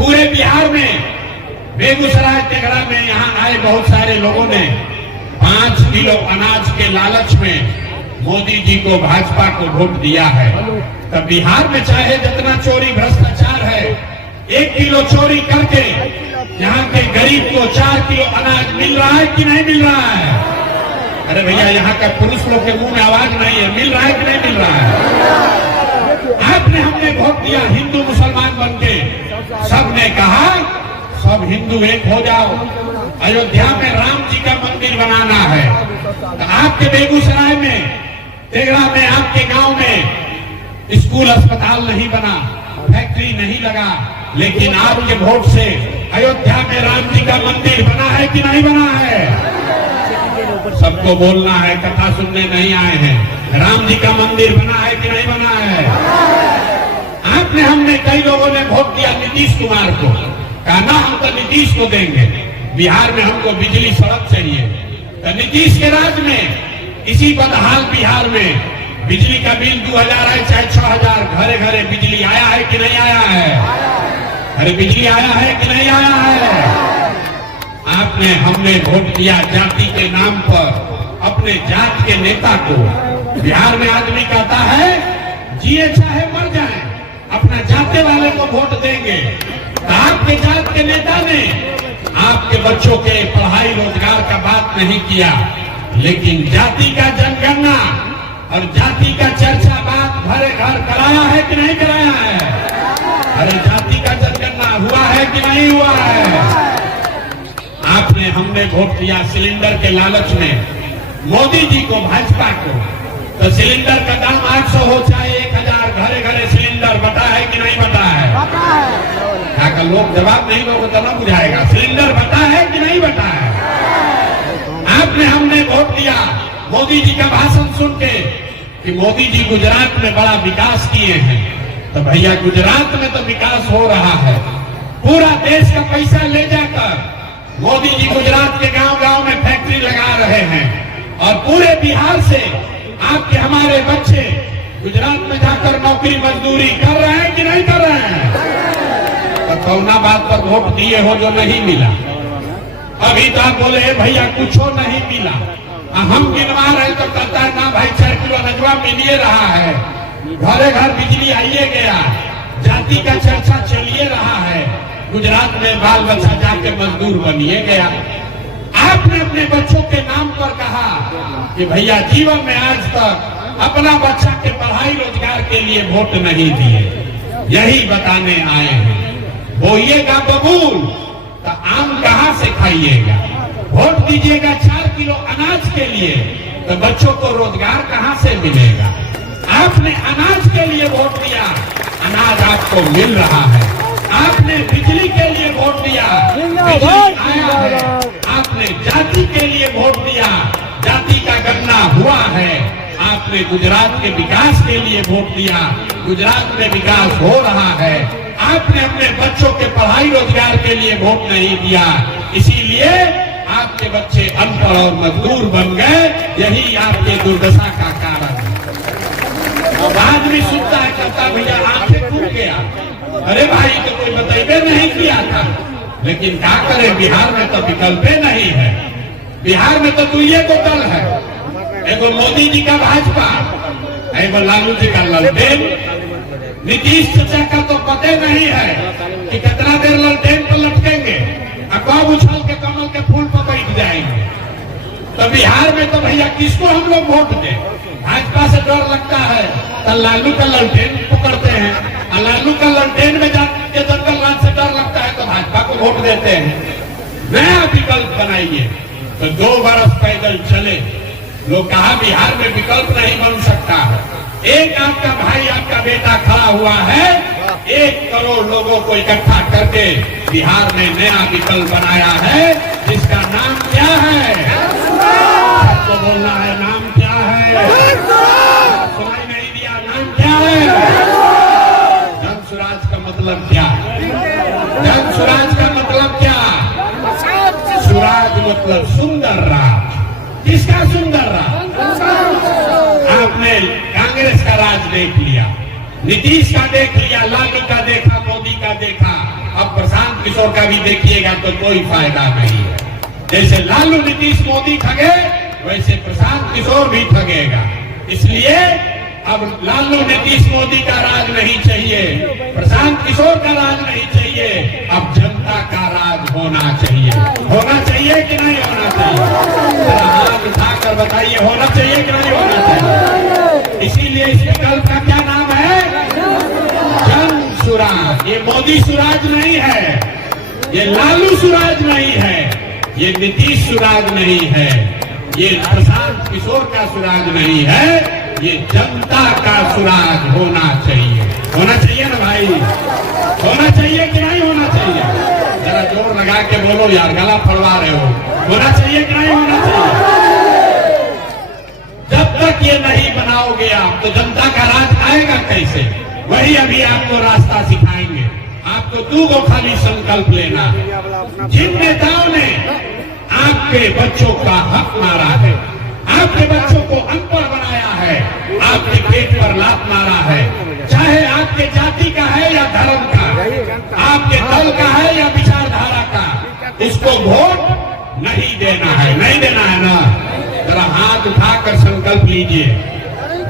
पूरे बिहार में, बेगूसराय तेघड़ा में यहाँ आए बहुत सारे लोगों ने 5 किलो अनाज के लालच में मोदी जी को, भाजपा को वोट दिया है। तब बिहार में चाहे जितना चोरी भ्रष्टाचार है, 1 किलो चोरी करके यहाँ के गरीब को 4 किलो अनाज मिल रहा है कि नहीं मिल रहा है? अरे भैया, यहाँ का पुरुष लोग के मुंह में आवाज नहीं है, मिल रहा है कि नहीं मिल रहा है? आपने हमने वोट दिया हिंदू मुसलमान बनके, सबने कहा सब हिंदू एक हो जाओ, अयोध्या में राम जी का मंदिर बनाना है। तो आपके बेगूसराय में, तेघड़ा में, आपके गांव में स्कूल अस्पताल नहीं बना, फैक्ट्री नहीं लगा, लेकिन आपके वोट से अयोध्या में राम जी का मंदिर बना है कि नहीं बना है? सबको बोलना है, कथा सुनने नहीं आए हैं। राम जी का मंदिर बना है कि नहीं बना है? आपने हमने कई लोगों ने वोट दिया नीतीश कुमार को, कहा ना हम तो नीतीश को देंगे, बिहार में हमको बिजली सड़क चाहिए। तो नीतीश के राज में इसी बदहाल बिहार में बिजली का बिल 2000 है चाहे 6000, घरे घरे बिजली आया है कि नहीं आया है? अरे बिजली आया है कि नहीं आया है? आपने हमने वोट दिया जाति के नाम पर अपने जात के नेता को। बिहार में आदमी कहता है जिए चाहे मर जाए, अपना जाते वाले को वोट देंगे। तो आपके जात के नेता ने आपके बच्चों के पढ़ाई रोजगार का बात नहीं किया, लेकिन जाति का जनगणना और जाति का चर्चा बात भरे घर कराया है कि नहीं कराया है? अरे जाति का जनगणना हुआ है कि नहीं हुआ है? आपने हमने वोट दिया सिलेंडर के लालच में मोदी जी को, भाजपा को। तो सिलेंडर का दाम 800 हो चाहे 1000, घरे घरे सिलेंडर बटा है कि नहीं बटा है? क्या का लोग जवाब नहीं दोगे तो ना बुझाएगा। सिलेंडर बटा है कि नहीं बटा है? आपने हमने वोट दिया मोदी जी का भाषण सुन के कि मोदी जी गुजरात में बड़ा विकास किए हैं। तो भैया, गुजरात में तो विकास हो रहा है, पूरा देश का पैसा ले जाकर मोदी जी गुजरात के गांव गांव में फैक्ट्री लगा रहे हैं, और पूरे बिहार से आपके हमारे बच्चे गुजरात में जाकर नौकरी मजदूरी कर रहे हैं कि नहीं कर रहे हैं? तो कौना बात पर वोट दिए हो जो नहीं मिला? अभी तो आप बोले भैया कुछ नहीं मिला, हम गिनवा रहे तो कहता है ना भाई 4 किलो अनजवा मिलिए रहा है, घरे घर बिजली आइए गया, जाति का चर्चा चलिए रहा है, गुजरात में बाल बच्चा जाके मजदूर बनिए गया। आपने अपने बच्चों के नाम पर कहा कि भैया जीवन में आज तक अपना बच्चा के पढ़ाई रोजगार के लिए वोट नहीं दिए, यही बताने आए हैं। बोइएगा बबूल तो आम कहाँ से खाइएगा? वोट दीजिएगा 4 किलो अनाज के लिए, तो बच्चों को रोजगार कहाँ से मिलेगा? आपने अनाज के लिए वोट दिया, अनाज आपको मिल रहा है। आपने बिजली के लिए वोट दिया, बिजली आया है। आपने जाति के लिए वोट दिया, जाति का गणना हुआ है। आपने गुजरात के विकास के लिए वोट दिया, गुजरात में विकास हो रहा है। आपने अपने बच्चों के पढ़ाई रोजगार के लिए वोट नहीं दिया, इसीलिए आपके बच्चे अनपढ़ और मजदूर बन गए। यही आपके दुर्दशा का कारण है। अब आदमी सुनता है, कहता भैया आंखें टूट गया, अरे भाई तो कोई बताइए नहीं किया था। लेकिन क्या करें, बिहार में तो विकल्प नहीं है। बिहार में तो दुइये को दल है, एगो मोदी जी का भाजपा, एगो लालू जी का ललटेन। नीतीश चाचा का तो पता नहीं है कि कितना देर ललटेन पर लटकेंगे और कब उछल के कमल के फूल पर बैठ जाएंगे। तो बिहार में तो भैया किसको हम लोग वोट दें? भाजपा से डर लगता है तो लालू का ललटेन पकड़ते हैं, और लालू का ललटेन में जाके जंगल राज से डर लगता है तो भाजपा को वोट देते हैं। नया विकल्प बनाइए। तो 2 बरस पैदल चले, लोग कहा बिहार में विकल्प नहीं बन सकता है। एक आपका भाई, आपका बेटा खड़ा हुआ है, 1 करोड़ लोगों को इकट्ठा करके बिहार में नया विकल्प बनाया है, जिसका नाम क्या है? सबको बोलना है, नाम क्या है? सुनाई नहीं दिया, नाम क्या है? जन स्वराज का मतलब क्या? जन स्वराज का मतलब क्या? स्वराज मतलब सुंदर राज। किसका सुंदर राज? आपने कांग्रेस का राज देख लिया, नीतीश का देख लिया, लालू का देखा, मोदी का देखा, अब प्रशांत किशोर का भी देखिएगा तो कोई फायदा नहीं है। जैसे लालू नीतीश मोदी ठगे वैसे प्रशांत किशोर भी ठगेगा। इसलिए अब लालू नीतीश मोदी का राज नहीं चाहिए, प्रशांत किशोर का राज नहीं चाहिए, अब जनता का राज होना चाहिए। होना चाहिए कि नहीं होना चाहिए? जरा हाथ उठाकर बताइए, होना चाहिए कि नहीं होना चाहिए? इसीलिए इस विकल्प का क्या नाम है? जन सुराज। ये मोदी सुराज नहीं है, ये लालू सुराज नहीं है, ये नीतीश सुराज नहीं है, ये प्रशांत किशोर का सुराज नहीं है, ये जनता का सुराज होना चाहिए। होना चाहिए ना भाई? होना चाहिए कि नहीं होना चाहिए? जरा जोर लगा के बोलो यार, गला फड़वा रहे हो। होना चाहिए कि नहीं होना चाहिए? जब तक ये नहीं बनाओगे आप तो जनता का राज आएगा कैसे? वही अभी आपको रास्ता सिखाएंगे। आपको दो गो खाली संकल्प लेना है। जिन नेताओं ने आपके बच्चों का हक मारा है, आपके बच्चों को अनपढ़ बनाया है, आपके पेट पर लात मारा है, चाहे आपके जाति का है या धर्म का, आपके दल का है या विचारधारा का, उसको वोट नहीं देना है। नहीं देना है ना? जरा हाथ उठाकर संकल्प लीजिए।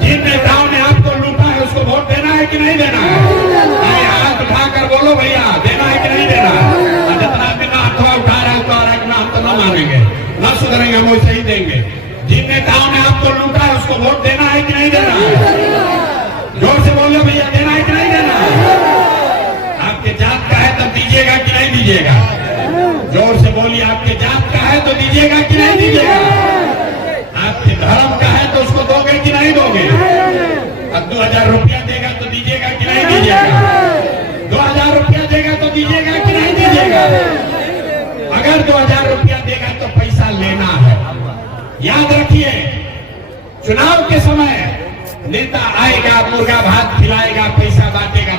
जिन नेताओं ने आपको लूटा है उसको वोट देना है कि नहीं देना है? हाथ उठाकर बोलो भैया, देना है कि नहीं देना है? जितना आदमी ना हाथवा उठा रहा है हम तो न मानेंगे, न सुधरेंगे, हम वैसे ही देंगे। जिन नेताओं ने आपको लूटा है उसको वोट देना है कि नहीं देना है? जोर से बोलो भैया, देना है कि नहीं देना है? आपके जात का है तब दीजिएगा कि नहीं दीजिएगा? जोर से बोलिए, आपके जात का है तो दीजिएगा कि नहीं दीजिएगा? आपके धर्म का है तो उसको दोगे कि नहीं दोगे? अब 2000 रुपया देगा तो दीजिएगा कि नहीं दीजिएगा? 2000 रुपया देगा तो दीजिएगा कि नहीं दीजिएगा? अगर 2000 रुपया देगा तो पैसा लेना है। याद रखिए, चुनाव के समय नेता आएगा, मुर्गा भात खिलाएगा, पैसा बांटेगा,